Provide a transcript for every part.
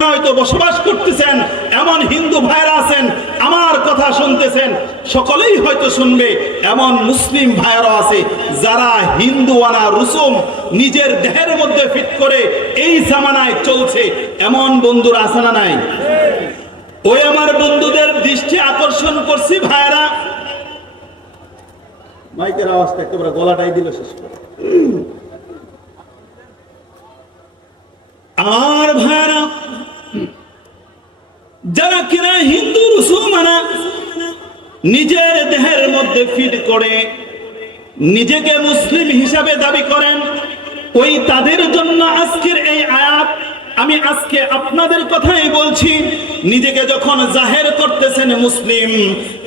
হয়তো বসবাস করতেছেন, এমন হিন্দু ভাইরা আছেন, আমার কথা শুনতেছেন, সকলেই হয়তো শুনবে, এমন মুসলিম ভাইরা আছে, যারা হিন্দুয়ানা রুসুম নিজের দেহের মধ্যে ফিট করে এই জামানায় চলছে, এমন বন্ধুরা আছে না নাই? ওই আমার বন্ধুদের দৃষ্টি আকর্ষণ করছি ভাইরা মাইকের আওয়াজটা একেবারে গলাটাই দিল শেষ করে। আর ভাইরা যারা কিনা হিন্দু রুসুমানা নিজের দেহের মধ্যে ফিট করে, নিজেকে মুসলিম হিসাবে দাবি করেন, ওই তাদের জন্য আজকের এই আয়াত, আমি আজকে আপনাদের কথাই বলছি, নিজেকে যখন জাহের করতেছেন মুসলিম,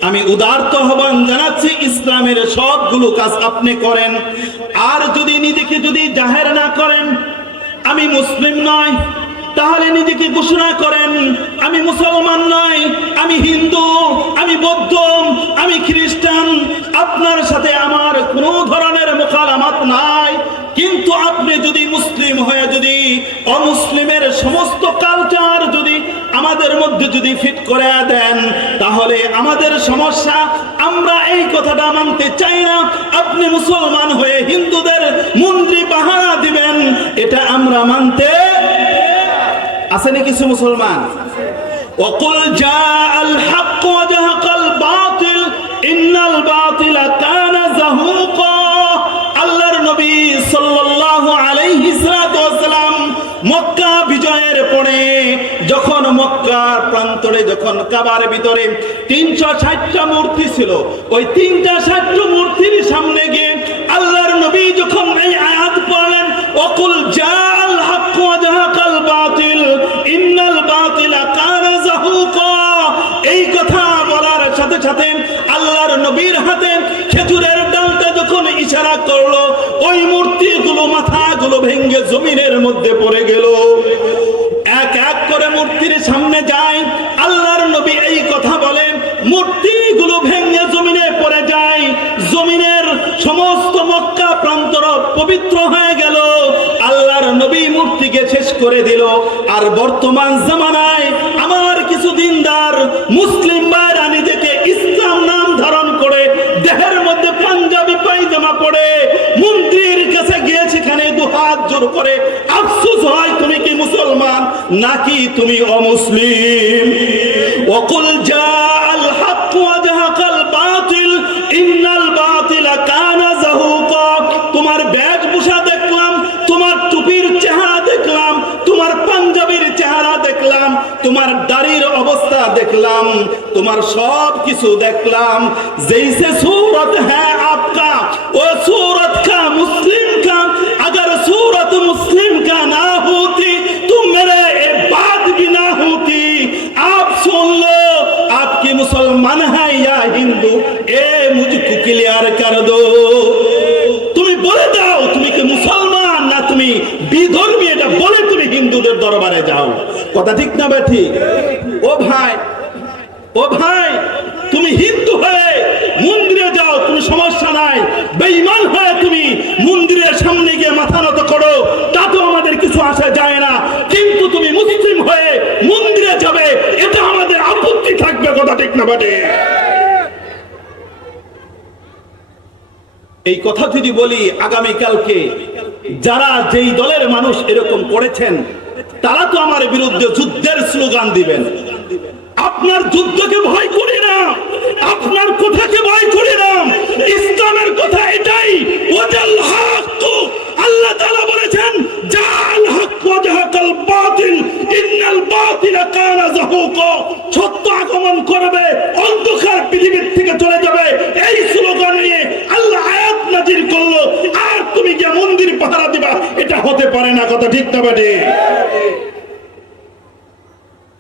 আমি উদারত আহ্বান জানাচ্ছি, ইসলামের সবগুলো কাজ আপনি করেন, আর যদি নিজেকে যদি জাহের না করেন, আমি মুসলিম নয় তাহলে নিজেকে ঘোষণা করেন, আমি মুসলমান নয়, আমি হিন্দু, আমি বৌদ্ধ, আমি খ্রিস্টান, আপনার সাথে আমার কোনো ধরনের মোকালামাত নাই। কিন্তু আপনি যদি মুসলিম হয়ে যদি অমুসলিমের সমস্ত কালচার যদি আমাদের মধ্যে যদি ফিট করে দেন, তাহলে আমাদের সমস্যা, আমরা এই কথাটা মানতে চাই না। আপনি মুসলমান হয়ে হিন্দুদের মন্ত্রী পাহারা দিবেন, এটা আমরা মানতে আসেনি কিছু মুসলমান وقل جاء الحق وزهق الباطل إن الباطل كان زهوقا আল্লাহর নবী সাল্লাল্লাহু আলাইহি সাল্লাম মক্কা বিজয়ের পরে যখন মক্কার প্রান্তরে যখন কাবার ভিতরে তিনশো ষাটটা মূর্তি ছিল ওই তিনটা ষাটটা মূর্তির সামনে গিয়ে আল্লাহর নবী যখন এই আয়াত পড়লেন অকুল জাল জমিনের মধ্যে পড়ে গেল। এক এক করে মূর্তির সামনে যায়। আল্লাহর নবী এই কথা বলেন, মূর্তিগুলো ভেঙে জমিনে পড়ে যায়। জমিনের সমস্ত মক্কা প্রান্তর পবিত্র হয়ে গেল। আল্লাহর নবী মূর্তিকে শেষ করে দিল। আর বর্তমান জামানায় আমার কিছু দিনদার মুসলিম ভাইরা নাকি তুমি অমুসলিম? ওকুল যা তোমার ব্যাগ দেখলাম, তোমার টুপির চেহারা দেখলাম, তোমার পাঞ্জাবির চেহারা দেখলাম, তোমার দাড়ির অবস্থা দেখলাম, তোমার সব কিছু দেখলাম। যেই সে সুর কথা ঠিক না ঠিক? ও ভাই ও ভাই, তুমি হিন্দু হয়ে মন্দিরে যাও তুমি সমস্যা নাই। বেঈমান হয়ে তুমি মন্দিরের সামনে গিয়ে মাথা নত করো তাতেও আমাদের কিছু আসা যায় না। কিন্তু তুমি মুসলিম হয়ে মন্দিরে যাবে, এটা আমাদের আপত্তি থাকবে, কথা ঠিক না বাটে এই কথা যদি বলি, আগামীকালকে যারা যেই দলের মানুষ এরকম করেছেন তারা তো আমার বিরুদ্ধে যুদ্ধের স্লোগান দিবেন। আপনার যুদ্ধকে ভয় করি না। আপনার কথাকে ভয় করি না। ইসলামের কথা এটাই। ওয়াজাল হক আল্লাহ তাআলা বলেছেন, জাল হক ওয়াজহাকাল বাতিল, ইন্নাল বাতিলা কানা যাহুকা। সত্য আগমন করবে অন্ধকার পৃথিবীর থেকে চলে যাবে এই স্লোগান নিয়ে আল্লাহ আয়াত নাজির করল আর তুমি গিয়ে মন্দির পাহারা দিবা এটা হতে পারে না কথা ঠিক না, বাটে?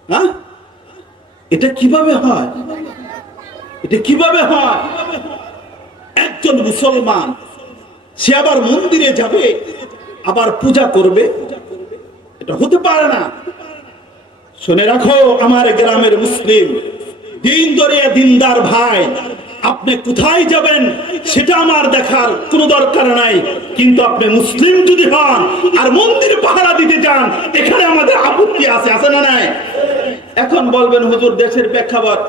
হ্যাঁ? এটা কীভাবে হয়? এটা কীভাবে হয়? একজন মুসলমান, সে আবার মন্দিরে যাবে, আবার পূজা করবে? এটা হতে পারে না। শুনে রাখো, আমার গ্রামের মুসলিম, দিন দরিয়া দিনদার ভাই আপনি কোথায় যাবেন সেটা আমার দেখার কোনো দরকার নাই। কিন্তু আপনি মুসলিম যদি হন আর মন্দির পাহারা দিতে যান, এখানে আমাদের আপত্তি আছে আছে না নাই? এখন বলবেন, হুজুর, দেশের প্রেক্ষাপট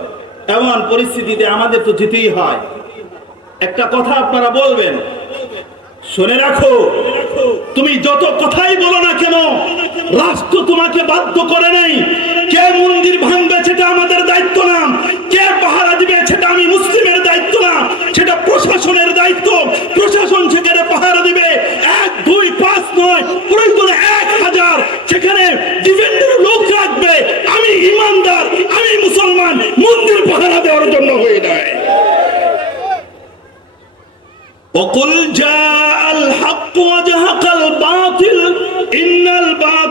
এমন পরিস্থিতিতে আমাদের তো যেতেই হয়। একটা কথা আপনারা বলবেন, শুনে রাখো, তুমি যত কথাই বলো না কেন রাষ্ট্র তোমাকে বাধ্য করে নাই কে মন্দির ভাঙবে সেটা আমাদের দায়িত্ব না কে পাহারা দিবে সেটা আমি মুসলিমের দায়িত্ব না সেটা প্রশাসনের দায়িত্ব প্রশাসন সেখানে পাহারা দিবে এক দুই পাঁচ নয় প্রয়োজনে এক হাজার সেখানে ডিফেন্ডের লোক রাখবে আমি ইমানদার আমি মুসলমান মন্দির পাহারা দেওয়ার জন্য হয়ে যায় وقل جاء الحق وجهق الباطل إن الباطل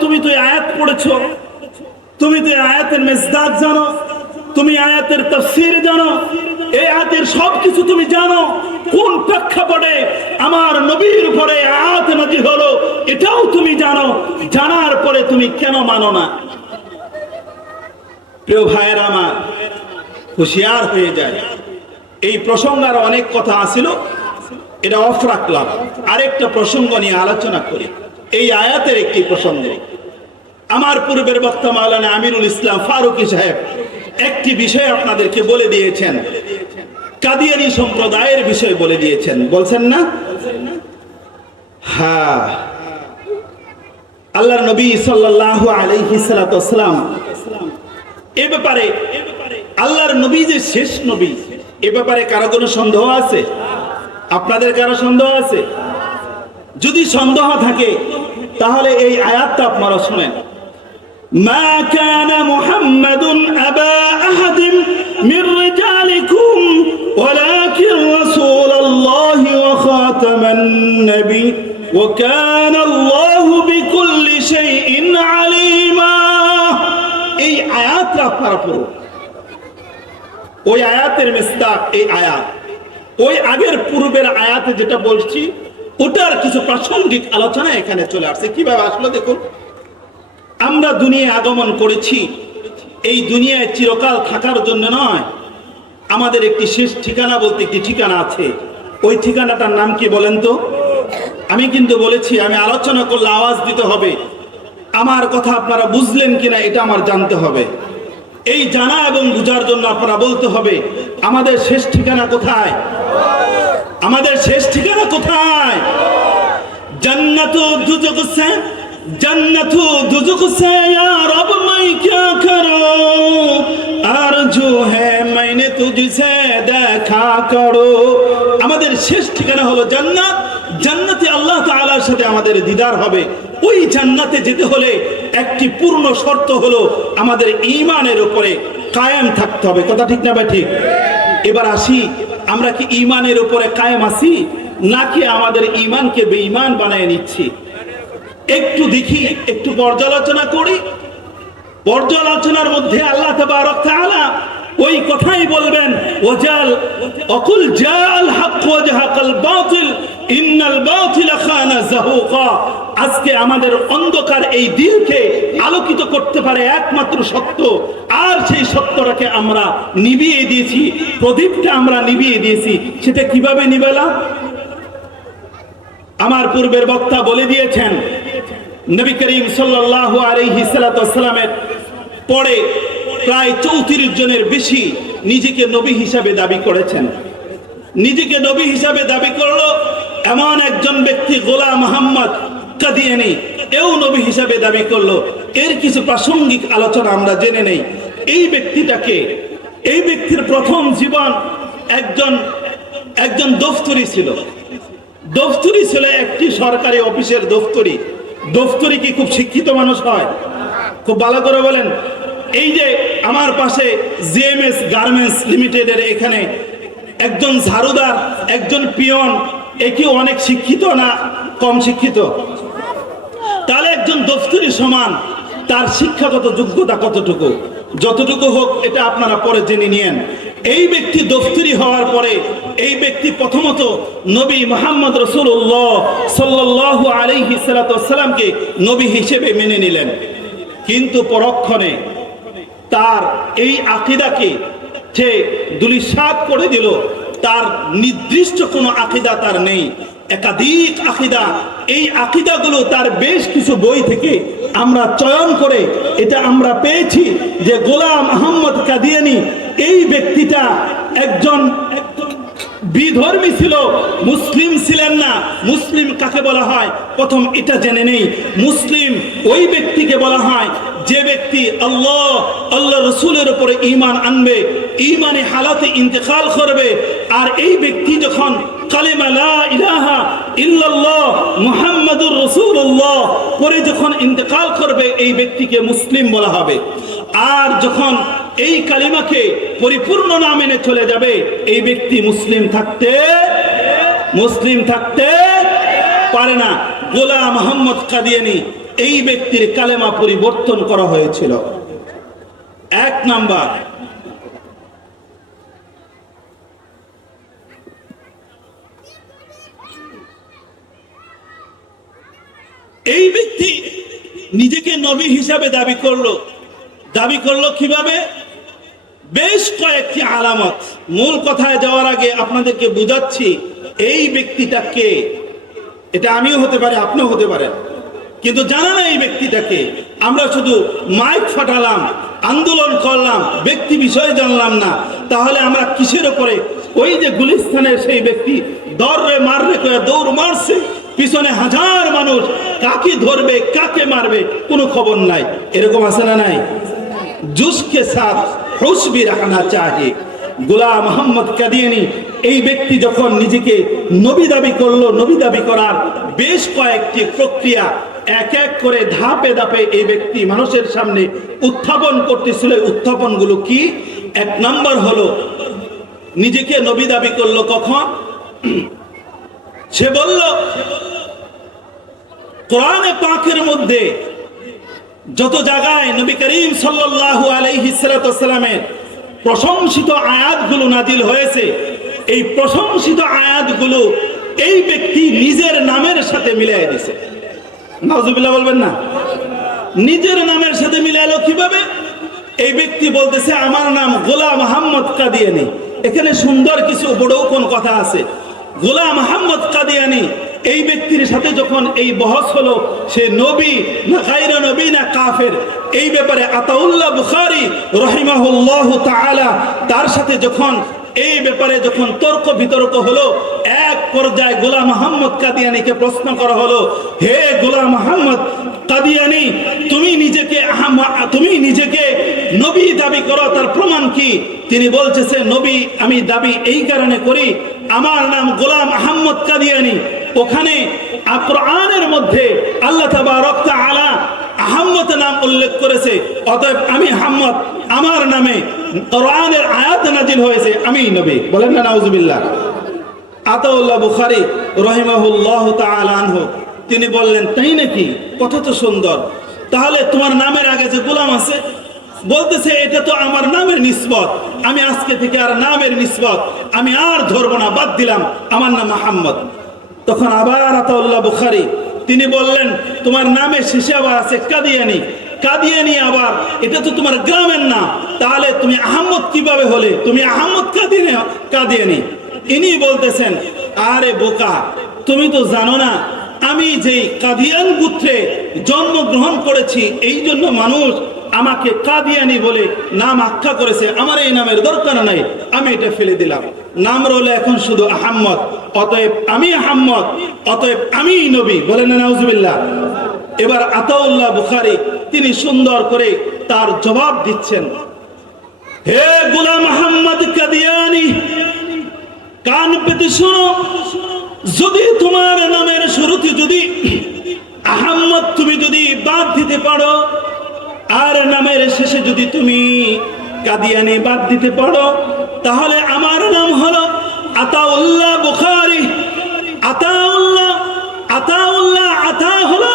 তুমি তো আয়াত পড়েছো। তুমি তো আয়াতের মেজদাক জানো। তুমি আয়াতের তাফসীর জানো। এই আয়াতের সবকিছু তুমি জানো। কোন প্রেক্ষাপটে আমার নবীর উপরে আয়াত নাজির হলো, এটাও তুমি জানো। জানার পরে তুমি কেন মানো না? প্রিয় ভাইয়ের আমার, হুঁশিয়ার হয়ে যায়। এই প্রসঙ্গ আর অনেক কথা আসিল এটা অফ রাখলাম। আরেকটা প্রসঙ্গ নিয়ে আলোচনা করি। এই আয়াতের একটি প্রসঙ্গ। আমার পূর্বের বক্তা মাওলানা আমিরুল ইসলাম ফারুকি সাহেব একটি বিষয় আপনাদেরকে বলে দিয়েছেন। কাদিয়ানি সম্প্রদায়ের বিষয় বলে দিয়েছেন। বলছেন না? হ্যাঁ। আল্লাহর নবী সাল্লাল্লাহু আলাইহি সাল্লাম এ ব্যাপারে আল্লাহর নবী যে শেষ নবী, এ ব্যাপারে কারও কোনো সন্দেহ আছে? আপনাদের কারও সন্দেহ আছে? যদি সন্দেহ থাকে তাহলে এই আয়াতটা আপনারা শুনেন ما كان محمد أبا أحد من رجالكم ولكن رسول الله وخاتم النبي وكان الله بكل شيء عليما এই আয়াতটা আপনারা পড়ুন ওই আয়াতের মিস্তাক এই আয়াত ওই আগের পূর্বের আয়াতে যেটা বলছি ওটার কিছু প্রাসঙ্গিক আলোচনা এখানে চলে আসছে। কীভাবে আসলো দেখুন? আমরা দুনিয়ায় আগমন করেছি। এই দুনিয়ায় চিরকাল থাকার জন্য নয়। আমাদের একটি শেষ ঠিকানা বলতে একটি ঠিকানা আছে। ওই ঠিকানাটার নাম কি বলেন তো? আমি কিন্তু বলেছি, আমি আলোচনা করলে আওয়াজ দিতে হবে। আমার কথা আপনারা বুঝলেন কিনা এটা আমার জানতে হবে। এই জানা এবং বুঝার জন্য আপনারা বলতে হবে, আমাদের শেষ ঠিকানা কোথায়? আমাদের শেষ ঠিকানা কোথায়? জান্নাতু দুজক সে, জান্নাতু দুজক সে, ইয়া রব মাই কিয়া করো? আর জো হ্যায় মাইনে তুজসে দেখা করো। আমাদের শেষ ঠিকানা হলো জান্নাত। জান্নাতে আল্লাহ তাআলার সাথে আমাদের দিদার হবে। ওই জান্নাতে যেতে হলে একটি পূর্ণ শর্ত হলো আমাদের ইমানের উপরে কায়েম থাকতে হবে। কথা ঠিক না ভাই ঠিক? এবার আসি, আমরা কি ঈমানের উপরে কায়েম আছি নাকি আমাদের ঈমানকে বেঈমান বানিয়ে নিচ্ছি? একটু দেখি, একটু পর্যালোচনা করি। পর্যালোচনার মধ্যে আল্লাহ তাআলা ওই কথাই বলবেন, ওজাল, অকুল জাল হক ওয়াজহাকাল বাতিল, ইন্নাল বাতিল খানা যাহুকা আজকে আমাদের অন্ধকার এই দিলকে আলোকিত করতে পারে একমাত্র সত্য। আর সেই সত্যটাকে আমরা নিবিয়ে দিয়েছি প্রদীপটা আমরা নিবিয়ে দিয়েছি। সেটা কীভাবে নিবেলা? আমার পূর্বের বক্তা বলে দিয়েছেন, নবী করিম সাল্লাল্লাহু আলাইহি সাল্লামের পরে প্রায় চৌত্রিশ জনের বেশি নিজেকে নবী হিসাবে দাবি করেছেন। নিজেকে নবী হিসাবে দাবি করল এমন একজন ব্যক্তি গোলা মোহাম্মদ কাদিয়ানি। এও নবী হিসাবে দাবি করল। এর কিছু প্রাসঙ্গিক আলোচনা আমরা জেনে নেই। এই ব্যক্তিটাকে, এই ব্যক্তির প্রথম জীবন একজন একজন দফতরি ছিল। দফতরি ছিল একটি সরকারি অফিসের দফতরি। দফতরি কি খুব শিক্ষিত মানুষ হয়? খুব ভালো করে বলেন। এই যে আমার পাশে জিএমএস গার্মেন্টস লিমিটেডের এখানে একজন ঝাড়ুদার, একজন পিয়ন, এ কি অনেক শিক্ষিত না কম শিক্ষিত? তাহলে একজন দফতরি সমান, তার শিক্ষাগত যোগ্যতা কতটুকু? যতটুকু হোক এটা আপনারা পরে জেনে নিয়েন। এই ব্যক্তি দফতরি হওয়ার পরে এই ব্যক্তি প্রথমত নবী মোহাম্মদ রসুল্লাহ সাল্লাহ সালাতামকে নবী হিসেবে মেনে নিলেন। কিন্তু পরক্ষণে তার এই আকিদাকে সে দুলিশাত করে দিল। তার নির্দিষ্ট কোনো আকিদা তার নেই। একাধিক আকিদা। এই আকিদাগুলো তার বেশ কিছু বই থেকে আমরা চয়ন করে এটা আমরা পেয়েছি যে গোলাম আহম্মদ কাদিয়ানি এই ব্যক্তিটা একজন একজন বিধর্মী ছিল, মুসলিম ছিলেন না। মুসলিম কাকে বলা হয়? প্রথম এটা জেনে নেই। মুসলিম ওই ব্যক্তিকে বলা হয় যে ব্যক্তি আল্লাহ আল্লাহ রসুলের উপরে ইমান আনবে ইমানে হালাতে ইন্তেকাল করবে, আর এই ব্যক্তি যখন পরে যখন ইন্তেকাল করবে, এই ব্যক্তিকে মুসলিম বলা হবে। আর যখন এই কালিমাকে পরিপূর্ণ না মেনে চলে যাবে, এই ব্যক্তি মুসলিম থাকতে মুসলিম থাকতে পারে না। গোলাম মোহাম্মদ কাদিয়ানি এই ব্যক্তির কালেমা পরিবর্তন করা হয়েছিল। এক নাম্বার। এই ব্যক্তি নিজেকে নবী হিসাবে দাবি করল। দাবি করল কীভাবে? বেশ কয়েকটি আলামত। মূল কথায় যাওয়ার আগে আপনাদেরকে বুঝাচ্ছি, এই ব্যক্তিটা কে? এটা আমিও হতে পারে, আপনিও হতে পারেন। কিন্তু জানা না এই ব্যক্তিটাকে। আমরা শুধু মাইক ফাটালাম, আন্দোলন করলাম, ব্যক্তি বিষয়ে জানলাম না। তাহলে আমরা কিসের ওপরে ওই যে গুলিস্তানের সেই ব্যক্তি দররে মারলে করে দৌড় মারছে, পিছনে হাজার মানুষ, কাকে ধরবে, কাকে মারবে, কোনো খবর নাই। এরকম আছে না নাই? জুসকে সাথ হুসবি রাখানা চাহে। গোলাম মোহাম্মদ কাদিয়ানি এই ব্যক্তি যখন নিজেকে নবী দাবি করল, নবী দাবি করার বেশ কয়েকটি প্রক্রিয়া এক এক করে ধাপে ধাপে এই ব্যক্তি মানুষের সামনে উত্থাপন করতেছিল। উত্থাপনগুলো কি? এক নম্বর হলো, নিজেকে নবী দাবি করল কখন? সে বলল, কোরআনে পাকের মধ্যে যত জায়গায় নবী করিম সাল্লাল্লাহু আলাইহি সাল্লামের প্রশংসিত আয়াতগুলো নাজিল হয়েছে, এই প্রশংসিত আয়াতগুলো এই ব্যক্তি নিজের নামের সাথে মিলাই দিছে। নাউজুবিল্লাহ বলবেন না? নিজের নামের সাথে মিলাইলো কীভাবে? এই ব্যক্তি বলতেছে, আমার নাম গোলাম মোহাম্মদ কাদিয়ানি। এখানে সুন্দর কিছু বড় কোন কথা আছে। গোলাম মোহাম্মদ কাদিয়ানি এই ব্যক্তির সাথে যখন এই বহস হলো, সে নবী না গাইরা নবী না কাফের, এই ব্যাপারে আতাউল্লাহ বুখারি রহিমাহুল্লাহ তাআলা তার সাথে যখন এই ব্যাপারে যখন তর্ক বিতর্ক হলো, এক পর্যায়ে গোলাম মোহাম্মদ কাদিয়ানিকে প্রশ্ন করা হলো, হে গোলাম মোহাম্মদ কাদিয়ানি, তুমি নিজেকে তুমি নিজেকে নবী দাবি করো, তার প্রমাণ কি? তিনি বলতেছে নবী, আমি দাবি এই কারণে করি, আমার নাম গোলাম আহম্মদ কাদিয়ানি। ওখানে আ- কোরআনের মধ্যে আল্লাহ রক্ত আলা আহম্মদ নাম উল্লেখ করেছে, অতএব আমি আহম্মদ, আমার নামে কোরআনের আয়াত নাজিল হয়েছে। আমি নবী। বলেন না, নাউজুবিল্লাহ। আতাউল্লাহ বুখারী রহিমাহুল্লাহ আনহু, তিনি বললেন, তাই নাকি? কথা তো সুন্দর। তাহলে তোমার নামের আগে যে গোলাম আছে, বলতেছে, এটা তো আমার নামের নিসবত। আমি আজকে থেকে আর নামের নিসবত। আমি আর ধরবো না, বাদ দিলাম। আমার নাম মোহাম্মদ। তখন আবার আতাউল্লাহ বুখারী, তিনি বললেন, তোমার নামের শেষে আবার আছে কাদিয়ানি। কাদিয়ানি আবার, এটা তো তোমার গ্রামের নাম তাহলে তুমি আহম্মদ কীভাবে হলে? তুমি আহম্মদ কাদিয়ানি কাদিয়ানি ইনি বলতেছেন, আরে বোকা, তুমি তো জানো না, আমি যেই কাদিয়ান পুত্রে জন্মগ্রহণ করেছি, এই জন্য মানুষ আমাকে কাদিয়ানি বলে নাম আখ্যা করেছে। আমার এই নামের দরকার নাই, আমি এটা ফেলে দিলাম। নাম রইল এখন শুধু আহাম্মদ, অতএব আমি আহাম্মদ, অতএব আমি নবী, বলেন না এবার আতাউল্লাহ বুখারি তিনি সুন্দর করে তার জবাব দিচ্ছেন। হে গোলাম আহম্মদ কাদিয়ানি, কান পেতে শোনো। যদি তোমার নামের শুরুতে যদি আহম্মদ তুমি যদি বাদ দিতে পারো, আর নামের শেষে যদি তুমি কাদিয়ানি বাদ দিতে পারো, তাহলে আমার নাম হলো আতাউল্লাহ বুখারি। আতাউল্লাহ আতাউল্লাহ, আতা হলো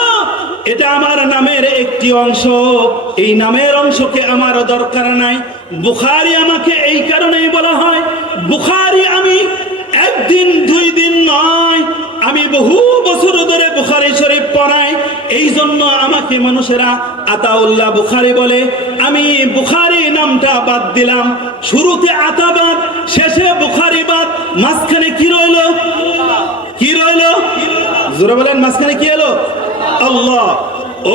এটা আমার নামের একটি অংশ। এই নামের অংশকে আমার দরকার নাই। বুখারি আমাকে এই কারণেই বলা হয়, বুখারি আমি একদিন, দুই দিন নয়, আমি বহু বছর ধরে বুখারি শরীফ পড়াই। এই জন্য আমাকে মানুষেরা আতাউল্লাহ বুখারি বলে, আমি বুখারি নামটা বাদ দিলাম। শুরুতে আতাবাদ শেষে বুখারি বাদ। মাঝখানে কি রইল? কি রইল? জোরে বলেন, মাঝখানে কি এলো? আল্লাহ।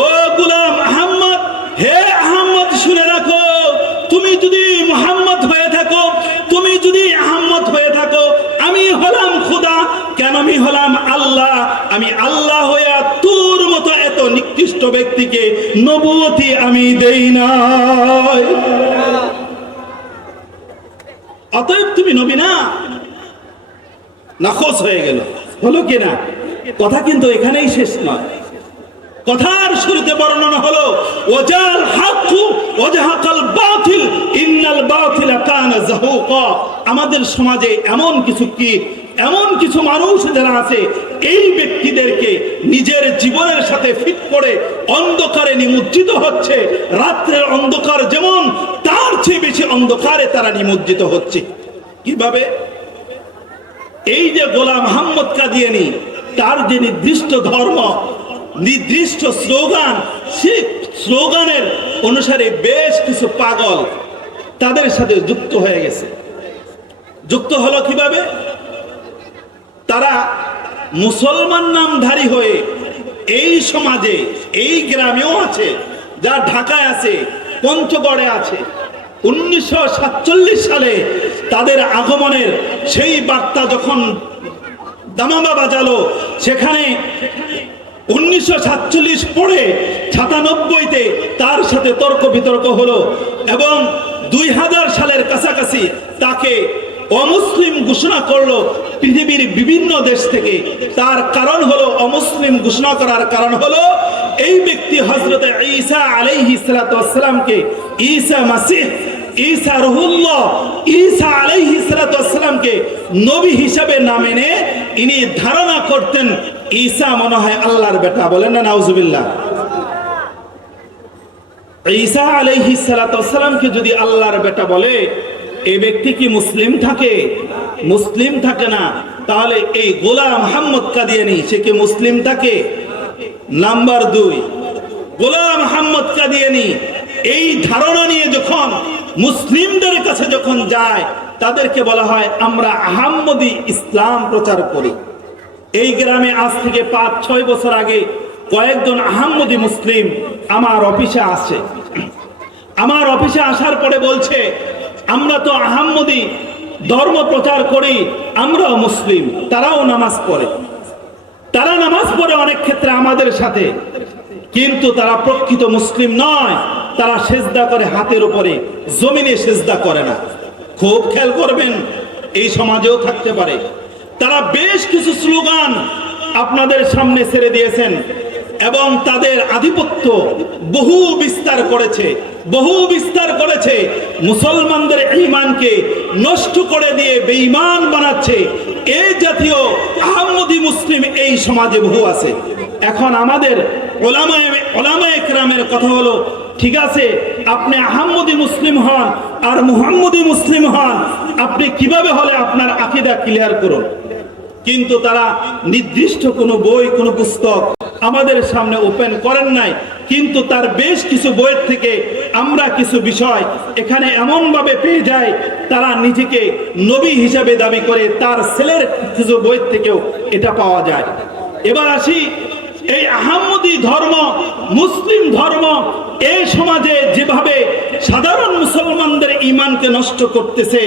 ও গুলাম আহম্মদ, হে আহম্মদ, শুনে রাখো, তুমি যদি মোহাম্মদ হয়ে থাকো, তুমি যদি আহম্মদ হয়ে থাকো, আমি হলাম খুদা। কেন আমি হলাম আল্লাহ? আমি আল্লাহ হইয়া তোর মতো এত নিকৃষ্ট ব্যক্তিকে নবুয়তি আমি দেই না অতএব তুমি নবী না? নাখোশ হয়ে গেল। হলো কিনা কথা কিন্তু এখানেই শেষ নয়। কথার শুরুতে বর্ণনা হলো, ওজাল হাক্কু ওজাহাকাল বাতিল, ইন্নাল বাতিলা কানা যাহুকা। আমাদের সমাজে এমন কিছু কি, এমন কিছু মানুষ যারা আছে, এই ব্যক্তিদেরকে নিজের জীবনের সাথে ফিট করে অন্ধকারে নিমজ্জিত হচ্ছে, রাত্রের অন্ধকার যেমন, তার চেয়ে বেশি অন্ধকারে তারা নিমজ্জিত হচ্ছে। কীভাবে? এই যে গোলাম মোহাম্মদ কাদিয়ানি, তার যে নির্দিষ্ট ধর্ম নির্দিষ্ট স্লোগান সে স্লোগানের অনুসারে বেশ কিছু পাগল তাদের সাথে যুক্ত হয়ে গেছে। যুক্ত হলো কীভাবে? তারা মুসলমান নামধারী হয়ে এই সমাজে, এই গ্রামেও আছে, যা ঢাকায় আছে, পঞ্চগড়ে আছে। উনিশশো সাতচল্লিশ সালে তাদের আগমনের সেই বার্তা যখন দামামা বাজালো, সেখানে উনিশশো সাতচল্লিশ পরে সাতানব্বইতে তার সাথে তর্ক বিতর্ক হলো এবং দুই হাজার সালের কাছাকাছি তাকে অমুসলিম ঘোষণা করল পৃথিবীর বিভিন্ন দেশ থেকে। তার কারণ হলো অমুসলিম ঘোষণা করার কারণ হলো এই ব্যক্তি হজরত ঈসা আলাইহি সালাতামকে ঈসা মাসিহ, ঈসা রহুল্লাহ, ঈসা আলাইহি সালাতামকে নবী হিসাবে না মেনে ইনি ধারণা করতেন ঈসা মনে হয় আল্লাহর বেটা। বলেন না, নাউজুবিল্লাহ। ঈসা আলাইহি সালাতামকে যদি আল্লাহর বেটা বলে এই ব্যক্তি কি মুসলিম থাকে? মুসলিম থাকে না। তাহলে এই গোলাম মোহাম্মদ কাদিয়ানি, সে কি মুসলিম থাকে? নাম্বার দুই, গোলাম মোহাম্মদ কাদিয়ানি এই ধারণা নিয়ে যখন মুসলিমদের কাছে যখন যায় তাদেরকে বলা হয়, আমরা আহম্মদি ইসলাম প্রচার করি। এই গ্রামে আজ থেকে পাঁচ, ছয় বছর আগে কয়েকজন আহম্মদি মুসলিম আমার অফিসে আসে। আমার অফিসে আসার পরে বলছে, আমরা তো আহম্মদি ধর্ম প্রচার করি, আমরাও মুসলিম, তারাও নামাজ পড়ে। তারা নামাজ পড়ে অনেক ক্ষেত্রে আমাদের সাথে, কিন্তু তারা প্রকৃত মুসলিম নয়। তারা সেজদা করে হাতের উপরে, জমিনে সেজদা করে না। খুব খেয়াল করবেন, এই সমাজেও থাকতে পারে। তারা বেশ কিছু স্লোগান আপনাদের সামনে ছেড়ে দিয়েছেন এবং তাদের আধিপত্য বহু বিস্তার করেছে, বহু বিস্তার করেছে। মুসলমানদের ইমানকে নষ্ট করে দিয়ে বেঈমান বানাচ্ছে। এই জাতীয় আহমদি মুসলিম এই সমাজে বহু আছে। এখন আমাদের ওলামায়ে ওলামায়ে কেরামের কথা হলো ঠিক আছে, আপনি আহম্মদি মুসলিম হন আর মুহাম্মদি মুসলিম হন, আপনি কীভাবে হলে আপনার আকিদা ক্লিয়ার করুন? কিন্তু তারা নির্দিষ্ট কোনো বই, কোনো পুস্তক আমাদের সামনে ওপেন করেন নাই, কিন্তু তার বেশ কিছু বইয়ের থেকে আমরা কিছু বিষয় এখানে এমনভাবে পেয়ে যাই, তারা নিজেকে নবী হিসাবে দাবি করে তার ছেলের কিছু বইয়ের থেকেও এটা পাওয়া যায়। এবার আসি, এই আহম্মদি ধর্ম, মুসলিম ধর্ম এই সমাজে যেভাবে সাধারণ মুসলমানদের ইমানকে নষ্ট করতেছে,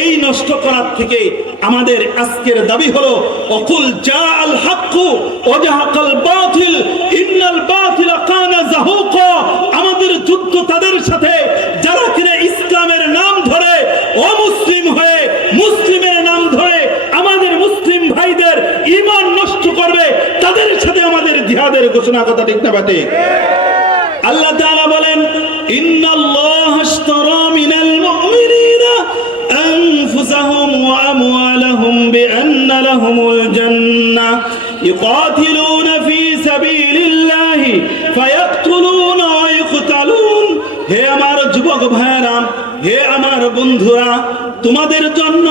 এই নষ্ট করার থেকে আমাদের আজকের দাবি হলো, অকুল জা আল হাক্কু ওজাহাকাল বাতিল, ইন্নাল বাতিল কানা জাহুকা। আমাদের যুদ্ধ তাদের সাথে, যারা কিনা ইসলামের নাম ধরে, অমুসলিম হয়ে, মুসলিমের নাম ধরে আমাদের মুসলিম ভাইদের ইমান নষ্ট করবে, তাদের সাথে আমাদের জিহাদের ঘোষণা কথা ঠিক না আল্লাহ তাআলা বলেন, ইন্নাল্লাহ আশতারা মিনাল মুমিনিনা আনফুসাহুম ওয়া আমওয়ালাহুম বিআন্না লাহুমুল জান্নাহ ইকাতিলুনা ফি সাবিলিল্লাহি ফায়াকতুলুনা ওয়া ইকতালুন হে আমার যুবক ভাইরা হে আমার বন্ধুরা, তোমাদের জন্য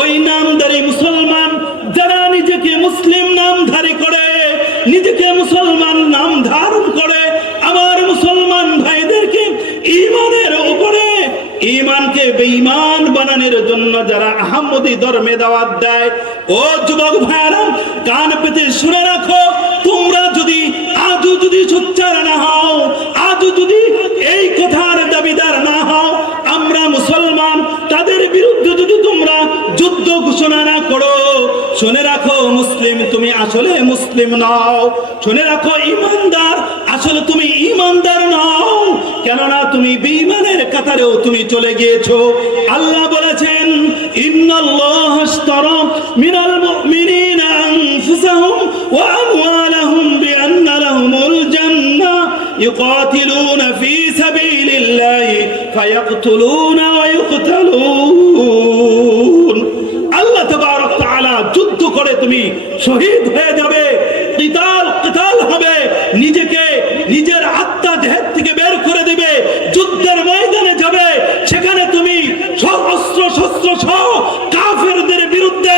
ওই নামধারী মুসলমান যারা নিজেকে মুসলিম নামধারী করে নিজেকে মুসলমান নাম ধারণ করে আমার মুসলমান ভাইদেরকে ইমান বেঈমান বানানোর জন্য যারা আহমদি ধর্মে দাওয়াত দেয়, ও যুবক ভাইয়ারাম কান পেতে শুনে রাখো, তোমরা যদি আজও যদি সোচ্চার না হও, আজও যদি এই কথার দাবিদার না হও, আমরা মুসলমান, তাদের বিরুদ্ধে যদি তোমরা যুদ্ধ ঘোষণা না করো, শুনে রাখো মুসলিম, তুমি আসলে মুসলিম নও। শুনে রাখো, ইমানদার, আসলে তুমি ইমানদার নও। কেননা তুমি বিমানের কাতারেও তুমি চলে গিয়েছো। আল্লাহ বলেছেন, ইন্নাল্লাহ আশতারা মিনাল মুমিনিনা ওয়া ফায়াকতুলুনা ওয়া করে তুমি শহীদ হয়ে যাবে, কিতাল কিতাল হবে। নিজেকে নিজের আত্মা দেহের থেকে বের করে দিবে, যুদ্ধের ময়দানে যাবে। সেখানে তুমি অস্ত্র শস্ত্র সহ কাফেরদের বিরুদ্ধে,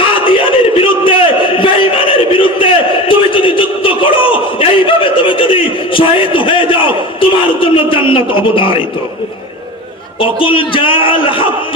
কাদিয়ানির বিরুদ্ধে, বেঈমানের বিরুদ্ধে তুমি যদি যুদ্ধ করো, এইভাবে তুমি যদি শহীদ হয়ে যাও, তোমার জন্য জান্নাত অবধারিত। অকুল জাল الحق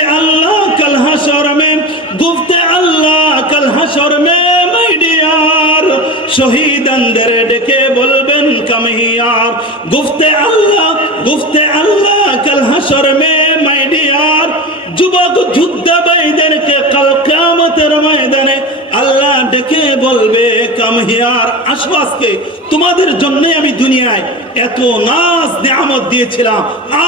মে মাইডিয়ার শহীদানদের ডেকে বলবেন কামহিয়ার, গুফতে আল্লাহ গুফতে আল্লাহ, কাল হাসর মে মাইডিয়ার যুবক যুদ্ধাবাইদেরকে কাল কিয়ামতের ময়দানে আল্লাহ ডেকে বলবে কাম হিয়ার তোমাদের জন্য আমি দুনিয়ায় এত নাজ নিয়ামত দিয়েছিলাম।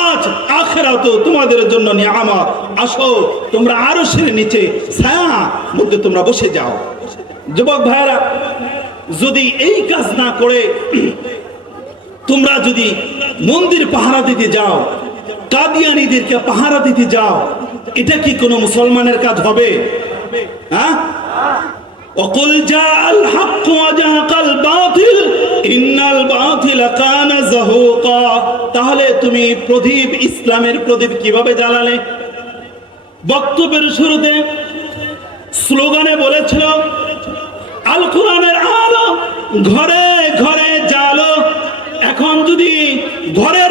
আজ আখেরাতো তোমাদের জন্য নিয়ামত। আসো, তোমরা আরও সেরে নিচে ছায়া মধ্যে তোমরা বসে যাও। যুবক ভাইরা যদি এই কাজ না করে, তোমরা যদি মন্দির পাহারা দিতে যাও, কাদিয়ানিদেরকে পাহারা দিতে যাও, এটা কি কোনো মুসলমানের কাজ হবে? হ্যাঁ? وقل جاء الحق وزهق الباطل إن الباطل كان زهوقا তাহলে তুমি প্রদীপ ইসলামের প্রদীপ কিভাবে জ্বালালে বক্তব্যের শুরুতে স্লোগানে বলেছিল আল কোরআনের আলো ঘরে ঘরে জালো এখন যদি ঘরের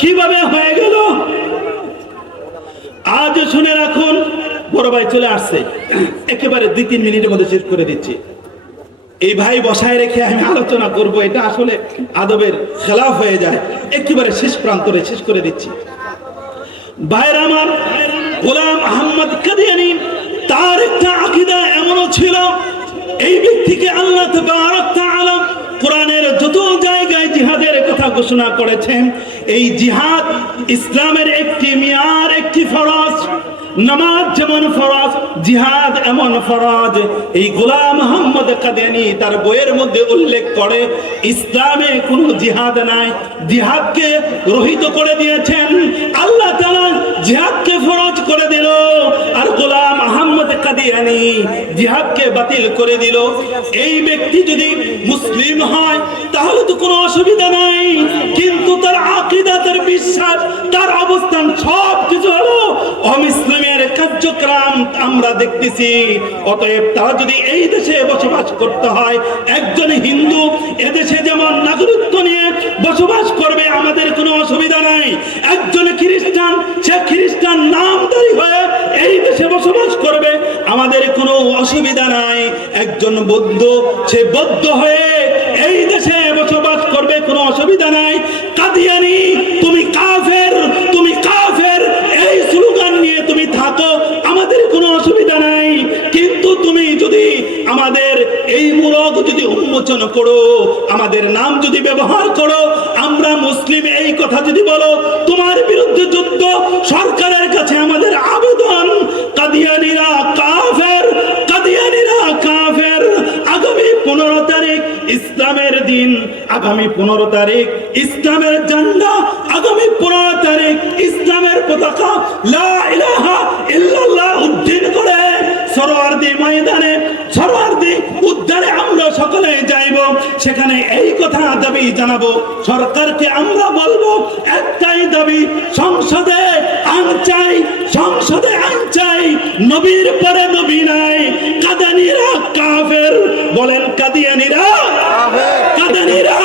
কীভাবে হয়ে গেল? আজ শুনে রাখুন, বড় ভাই চলে আসছে। একেবারে দুই তিন মিনিটের মধ্যে শেষ করে দিচ্ছি। এই ভাই বসায় রেখে আমি আলোচনা করব, এটা আসলে আদবের খেলাফ হয়ে যায়। একেবারে শেষ প্রান্তরে শেষ করে দিচ্ছি। ভাইয়ের আমার গোলাম আহমদ কাদিয়ানি, তার একটা আকিদা এমনও ছিল, এই ব্যক্তিকে আল্লাহ কোরআনের যত জায়গায় জিহাদের কথা ঘোষণা করেছেন এই জিহাদ ইসলামের একটি মিয়ার, একটি ফরজ, নামাজ যেমন ফরজ, জিহাদ এমন ফরজ। এই গোলাম মোহাম্মদ কাদিয়ানি তার বইয়ের মধ্যে উল্লেখ করে, ইসলামে কোনো জিহাদ নাই, জিহাদকে রহিত করে দিয়েছেন। আল্লাহ তাআলা জিহাদকে ফরজ করে দিল। আর গোলাম আহমদ কাদিয়ানি জিহাদকে বাতিল করে দিল। এই ব্যক্তি যদি মুসলিম হয়, তাহলে তো কোনো অসুবিধা নাই। কিন্তু তার আকিদা, তার বিশ্বাস, তার অবস্থান সব কিছু হলো অমুসলিমের কার্যক্রম আমরা দেখতেছি। অতএব তারা যদি এই দেশে বসবাস করতে হয়, একজন হিন্দু এদেশে যেমন নাগরিকত্ব নিয়ে বসবাস করবে, আমাদের কোনো খ্রিস্টান সে খ্রিস্টান নামদারি হয়ে এই দেশে বসবাস করবে। আমাদের কোনো অসুবিধা নাই। একজন বৌদ্ধ, সে বৌদ্ধ হয়ে এই দেশে বসবাস করবে, কোনো অসুবিধা নাই। কাদিয়ানি, তুমি কাফের তুমি কাফের, এই স্লোগান নিয়ে তুমি থাকো, আমাদের কোনো অসুবিধা নাই। কিন্তু তুমি যদি আমাদের এই মূলক যদি উন্মোচন করো, আমাদের নাম যদি ব্যবহার করো, আমরা মুসলিম, এই কথা যদি বলো, তোমার যুদ্ধ, সরকারের কাছে আমাদের আবেদন। কাদিয়ানিরা কাফের কাদিয়ানিরা কাফের। আগামী পনেরো তারিখ ইসলামের দিন, আগামী পনেরো তারিখ ইসলামের জান্ডা, আগামী পনেরো তারিখ ইসলামের পতাকা। লা ইলাহা ইল্লাল্লাহ উড্ডীন করে সরোয়ারদি ময়দানে, সরোয়ারদি সকলে যাইব সেখানে এই কথা দাবি জানাব। সরকারকে আমরা বলব একটাই দাবি সংসদে আন চাই সংসদে আন চাই নবীর পরে নবী নাই কাদানিরা কাফের বলেন কাদিয়ানিরা কাদানিরা